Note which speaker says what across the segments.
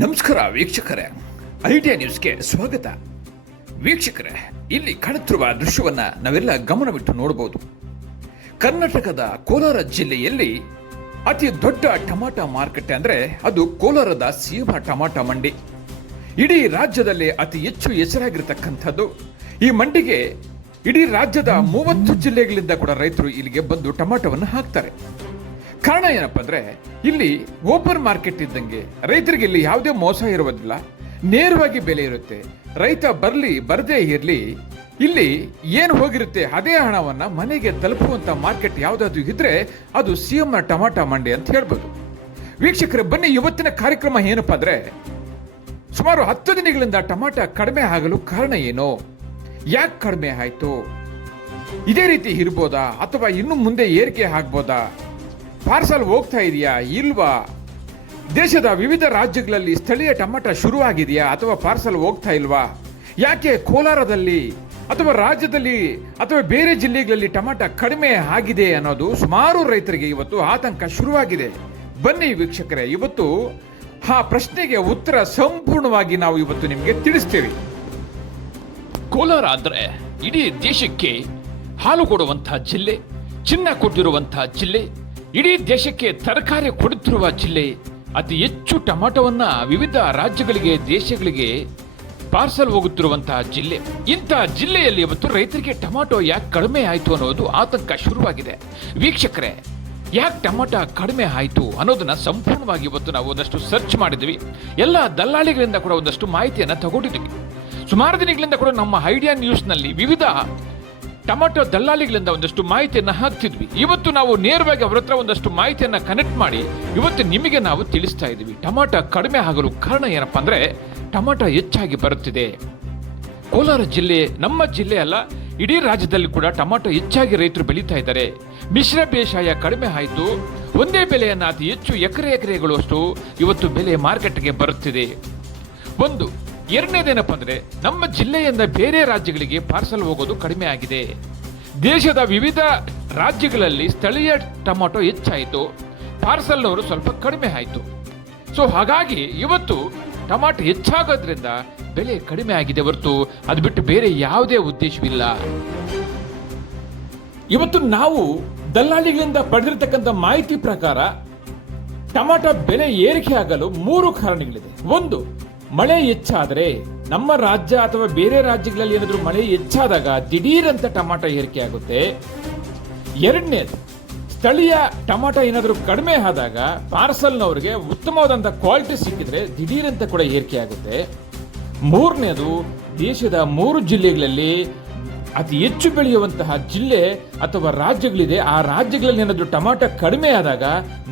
Speaker 1: ನಮಸ್ಕಾರ ವೀಕ್ಷಕರೇ. ಐಡಿಯಾ ನ್ಯೂಸ್ಗೆ ಸ್ವಾಗತ. ವೀಕ್ಷಕರೇ, ಇಲ್ಲಿ ಕಾಣುತ್ತಿರುವ ದೃಶ್ಯವನ್ನ ನಾವೆಲ್ಲ ಗಮನವಿಟ್ಟು ನೋಡಬಹುದು. ಕರ್ನಾಟಕದ ಕೋಲಾರ ಜಿಲ್ಲೆಯಲ್ಲಿ ಅತಿ ದೊಡ್ಡ ಟಮಾಟ ಮಾರುಕಟ್ಟೆ ಅಂದ್ರೆ ಅದು ಕೋಲಾರದ ಸೀಮಾ ಟಮಾಟ ಮಂಡಿ. ಇಡೀ ರಾಜ್ಯದಲ್ಲಿ ಅತಿ ಹೆಚ್ಚು ಹೆಸರಾಗಿರ್ತಕ್ಕಂಥದ್ದು. ಈ ಮಂಡಿಗೆ ಇಡೀ ರಾಜ್ಯದ ಮೂವತ್ತು ಜಿಲ್ಲೆಗಳಿಂದ ಕೂಡ ರೈತರು ಇಲ್ಲಿಗೆ ಬಂದು ಟಮಾಟವನ್ನು ಹಾಕ್ತಾರೆ. ಕಾರಣ ಏನಪ್ಪ ಅಂದರೆ, ಇಲ್ಲಿ ಓಪನ್ ಮಾರ್ಕೆಟ್ ಇದ್ದಂಗೆ ರೈತರಿಗೆ ಇಲ್ಲಿ ಯಾವುದೇ ಮೋಸ ಇರುವುದಿಲ್ಲ, ನೇರವಾಗಿ ಬೆಲೆ ಇರುತ್ತೆ. ರೈತ ಬರಲಿ, ಬರದೇ ಇರಲಿ, ಇಲ್ಲಿ ಏನು ಹೋಗಿರುತ್ತೆ, ಅದೇ ಹಣವನ್ನು ಮನೆಗೆ ತಲುಪುವಂಥ ಮಾರ್ಕೆಟ್ ಯಾವುದಾದ್ರು ಇದ್ದರೆ ಅದು ಸಿ ಎಮ್ನ ಟಮಾಟ ಮಂಡಿ ಅಂತ ಹೇಳ್ಬೋದು. ವೀಕ್ಷಕರು, ಬನ್ನಿ ಇವತ್ತಿನ ಕಾರ್ಯಕ್ರಮ ಏನಪ್ಪ ಅಂದರೆ, ಸುಮಾರು ಹತ್ತು ದಿನಗಳಿಂದ ಟಮಾಟ ಕಡಿಮೆ ಆಗಲು ಕಾರಣ ಏನು? ಯಾಕೆ ಕಡಿಮೆ ಆಯಿತು? ಇದೇ ರೀತಿ ಇರ್ಬೋದಾ ಅಥವಾ ಇನ್ನು ಮುಂದೆ ಏರಿಕೆ ಆಗ್ಬೋದಾ? ಪಾರ್ಸಲ್ ಹೋಗ್ತಾ ಇದೆಯಾ, ಇಲ್ವಾ? ದೇಶದ ವಿವಿಧ ರಾಜ್ಯಗಳಲ್ಲಿ ಸ್ಥಳೀಯ ಟಮಾಟ ಶುರುವಾಗಿದೆಯಾ ಅಥವಾ ಪಾರ್ಸಲ್ ಹೋಗ್ತಾ ಇಲ್ವಾ? ಯಾಕೆ ಕೋಲಾರದಲ್ಲಿ ಅಥವಾ ರಾಜ್ಯದಲ್ಲಿ ಅಥವಾ ಬೇರೆ ಜಿಲ್ಲೆಗಳಲ್ಲಿ ಟಮಾಟ ಕಡಿಮೆ ಆಗಿದೆ ಅನ್ನೋದು ಸುಮಾರು ರೈತರಿಗೆ ಇವತ್ತು ಆತಂಕ ಶುರುವಾಗಿದೆ. ಬನ್ನಿ ವೀಕ್ಷಕರೇ, ಇವತ್ತು ಆ ಪ್ರಶ್ನೆಗೆ ಉತ್ತರ ಸಂಪೂರ್ಣವಾಗಿ ನಾವು ಇವತ್ತು ನಿಮಗೆ ತಿಳಿಸ್ತೇವೆ.
Speaker 2: ಕೋಲಾರ ಅಂದ್ರೆ ಇಡೀ ದೇಶಕ್ಕೆ ಹಾಲು ಕೊಡುವಂತಹ ಜಿಲ್ಲೆ, ಚಿನ್ನ ಕೊಟ್ಟಿರುವಂತಹ ಜಿಲ್ಲೆ ಇಡೀ ದೇಶಕ್ಕೆ ತರಕಾರಿ ಕೊಡುತ್ತಿರುವ ಜಿಲ್ಲೆ, ಅತಿ ಹೆಚ್ಚು ಟೊಮಾಟೋವನ್ನು ವಿವಿಧ ರಾಜ್ಯಗಳಿಗೆ, ದೇಶಗಳಿಗೆ ಪಾರ್ಸಲ್ ಹೋಗುತ್ತಿರುವಂತಹ ಜಿಲ್ಲೆ. ಇಂತಹ ಜಿಲ್ಲೆಯಲ್ಲಿ ಇವತ್ತು ರೈತರಿಗೆ ಟೊಮಾಟೊ ಯಾಕೆ ಕಡಿಮೆ ಆಯಿತು ಅನ್ನೋದು ಆತಂಕ ಶುರುವಾಗಿದೆ. ವೀಕ್ಷಕರೇ, ಯಾಕೆ ಟೊಮಾಟೊ ಕಡಿಮೆ ಆಯಿತು ಅನ್ನೋದನ್ನ ಸಂಪೂರ್ಣವಾಗಿ ಇವತ್ತು ನಾವು ಒಂದಷ್ಟು ಸರ್ಚ್ ಮಾಡಿದ್ವಿ ಎಲ್ಲ ದಲ್ಲಾಳಿಗಳಿಂದ ಕೂಡ ಒಂದಷ್ಟು ಮಾಹಿತಿಯನ್ನು ತಗೊಂಡಿದ್ವಿ ಸುಮಾರು ದಿನಗಳಿಂದ ಕೂಡ ನಮ್ಮ ಐಡಿಯಾ ನ್ಯೂಸ್ನಲ್ಲಿ ವಿವಿಧ ಟೊಮಾಟೊ ದಲ್ಲಾಳಿಗಳಿಂದ ಒಂದಷ್ಟು ಮಾಹಿತಿಯನ್ನು ಹಾಕ್ತಿದ್ವಿ. ಇವತ್ತು ನಾವು ನೇರವಾಗಿ ಅವರ ಹತ್ರ ಒಂದಷ್ಟು ಮಾಹಿತಿಯನ್ನು ಕನೆಕ್ಟ್ ಮಾಡಿ ಇವತ್ತು ನಿಮಗೆ ನಾವು ತಿಳಿಸ್ತಾ ಇದ್ವಿ ಟೊಮಾಟೊ ಕಡಿಮೆ ಆಗಲು ಕಾರಣ ಏನಪ್ಪ ಅಂದ್ರೆ ಟೊಮಾಟೊ ಹೆಚ್ಚಾಗಿ ಬರುತ್ತಿದೆ. ಕೋಲಾರ ಜಿಲ್ಲೆ, ನಮ್ಮ ಜಿಲ್ಲೆ ಅಲ್ಲ, ಇಡೀ ರಾಜ್ಯದಲ್ಲಿ ಕೂಡ ಟೊಮಾಟೊ ಹೆಚ್ಚಾಗಿ ರೈತರು ಬೆಳೀತಾ ಇದ್ದಾರೆ. ಮಿಶ್ರ ಬೇಸಾಯ ಕಡಿಮೆ ಆಯಿತು. ಒಂದೇ ಬೆಲೆಯನ್ನು ಅತಿ ಹೆಚ್ಚು ಎಕರೆ ಎಕರೆಗಳಷ್ಟು ಇವತ್ತು ಬೆಲೆ ಮಾರ್ಕೆಟ್ಗೆ ಬರುತ್ತಿದೆ. ಒಂದು ಎರಡನೇದೇನಪ್ಪ ಅಂದ್ರೆ, ನಮ್ಮ ಜಿಲ್ಲೆಯಿಂದ ಬೇರೆ ರಾಜ್ಯಗಳಿಗೆ ಪಾರ್ಸಲ್ ಹೋಗೋದು ಕಡಿಮೆ ಆಗಿದೆ. ದೇಶದ ವಿವಿಧ ರಾಜ್ಯಗಳಲ್ಲಿ ಸ್ಥಳೀಯ ಟೊಮಾಟೊ ಹೆಚ್ಚಾಯಿತು. ಪಾರ್ಸಲ್ನವರು ಸ್ವಲ್ಪ ಕಡಿಮೆ ಆಯಿತು. ಸೊ ಹಾಗಾಗಿ ಇವತ್ತು ಟೊಮಾಟೊ ಹೆಚ್ಚಾಗೋದ್ರಿಂದ ಬೆಲೆ ಕಡಿಮೆ ಆಗಿದೆ ಹೊರತು ಅದು ಬಿಟ್ಟು ಬೇರೆ ಯಾವುದೇ ಉದ್ದೇಶವಿಲ್ಲ.
Speaker 1: ಇವತ್ತು ನಾವು ದಲ್ಲಾಳಿಗಳಿಂದ ಪಡೆದಿರತಕ್ಕಂಥ ಮಾಹಿತಿ ಪ್ರಕಾರ ಟೊಮಾಟೊ ಬೆಲೆ ಏರಿಕೆ ಆಗಲು ಮೂರು ಕಾರಣಗಳಿದೆ. ಒಂದು ಮಳೆ ಹೆಚ್ಚಾದರೆ ನಮ್ಮ ರಾಜ್ಯ ಅಥವಾ ಬೇರೆ ರಾಜ್ಯಗಳಲ್ಲಿ ಏನಾದರೂ ಮಳೆ ಹೆಚ್ಚಾದಾಗ ದಿಢೀರಂತ ಟಮಾಟ ಏರಿಕೆ ಆಗುತ್ತೆ. ಎರಡನೇದು, ಸ್ಥಳೀಯ ಟಮಾಟ ಏನಾದರೂ ಕಡಿಮೆ ಆದಾಗ ಪಾರ್ಸಲ್ನವ್ರಿಗೆ ಉತ್ತಮವಾದಂಥ ಕ್ವಾಲಿಟಿ ಸಿಕ್ಕಿದ್ರೆ ದಿಢೀರಂತ ಕೂಡ ಏರಿಕೆ ಆಗುತ್ತೆ. ಮೂರನೇದು, ದೇಶದ ಮೂರು ಜಿಲ್ಲೆಗಳಲ್ಲಿ ಅತಿ ಹೆಚ್ಚು ಬೆಳೆಯುವಂತಹ ಜಿಲ್ಲೆ ಅಥವಾ ರಾಜ್ಯಗಳಿದೆ. ಆ ರಾಜ್ಯಗಳಲ್ಲಿ ಏನಾದರೂ ಟಮಾಟ ಕಡಿಮೆ ಆದಾಗ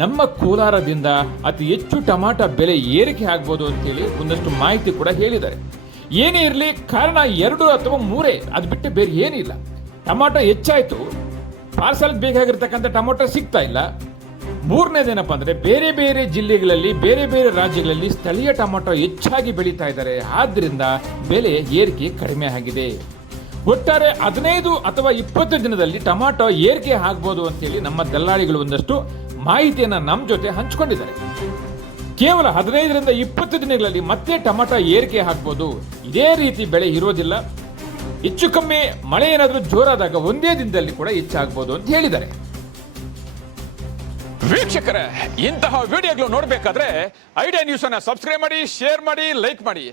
Speaker 1: ನಮ್ಮ ಕೋಲಾರದಿಂದ ಅತಿ ಹೆಚ್ಚು ಟಮಾಟ ಬೆಲೆ ಏರಿಕೆ ಆಗ್ಬೋದು ಅಂತೇಳಿ ಒಂದಷ್ಟು ಮಾಹಿತಿ ಕೂಡ ಹೇಳಿದ್ದಾರೆ. ಏನೇ ಇರಲಿ ಕಾರಣ ಎರಡು ಅಥವಾ ಮೂರೇ, ಅದು ಬಿಟ್ಟು ಬೇರೆ ಏನಿಲ್ಲ ಟಮಾಟ ಹೆಚ್ಚಾಯಿತು. ಪಾರ್ಸಲ್ ಬೇಕಾಗಿರ್ತಕ್ಕಂಥ ಟೊಮೊಟೊ ಸಿಗ್ತಾ ಇಲ್ಲ. ಮೂರನೇದೇನಪ್ಪ ಅಂದರೆ ಬೇರೆ ಬೇರೆ ಜಿಲ್ಲೆಗಳಲ್ಲಿ, ಬೇರೆ ಬೇರೆ ರಾಜ್ಯಗಳಲ್ಲಿ ಸ್ಥಳೀಯ ಟೊಮೊಟೊ ಹೆಚ್ಚಾಗಿ ಬೆಳೀತಾ ಇದ್ದಾರೆ. ಆದ್ದರಿಂದ ಬೆಲೆ ಏರಿಕೆ ಕಡಿಮೆ ಆಗಿದೆ. ಒಟ್ಟಾರೆ ಹದಿನೈದು ಅಥವಾ ಇಪ್ಪತ್ತು ದಿನದಲ್ಲಿ ಟೊಮಾಟೊ ಏರಿಕೆ ಆಗ್ಬೋದು ಅಂತೇಳಿ ನಮ್ಮ ದಲ್ಲಾಳಿಗಳು ಒಂದಷ್ಟು ಮಾಹಿತಿಯನ್ನು ನಮ್ಮ ಜೊತೆ ಹಂಚಿಕೊಂಡಿದ್ದಾರೆ. ಕೇವಲ ಹದಿನೈದರಿಂದ ಇಪ್ಪತ್ತು ದಿನಗಳಲ್ಲಿ ಮತ್ತೆ ಟೊಮಾಟೊ ಏರಿಕೆ ಆಗ್ಬೋದು. ಇದೇ ರೀತಿ ಬೆಳೆ ಇರೋದಿಲ್ಲ. ಹೆಚ್ಚು ಕಮ್ಮಿ ಮಳೆ ಏನಾದರೂ ಜೋರಾದಾಗ ಒಂದೇ ದಿನದಲ್ಲಿ ಕೂಡ ಹೆಚ್ಚಾಗ್ಬೋದು ಅಂತ ಹೇಳಿದ್ದಾರೆ.
Speaker 2: ವೀಕ್ಷಕರೇ, ಇಂತಹ ವಿಡಿಯೋಗಳು ನೋಡಬೇಕಾದ್ರೆ ಐಡಿಯಾ ನ್ಯೂಸ್ ಅನ್ನ ಸಬ್ಸ್ಕ್ರೈಬ್ ಮಾಡಿ, ಶೇರ್ ಮಾಡಿ, ಲೈಕ್ ಮಾಡಿ.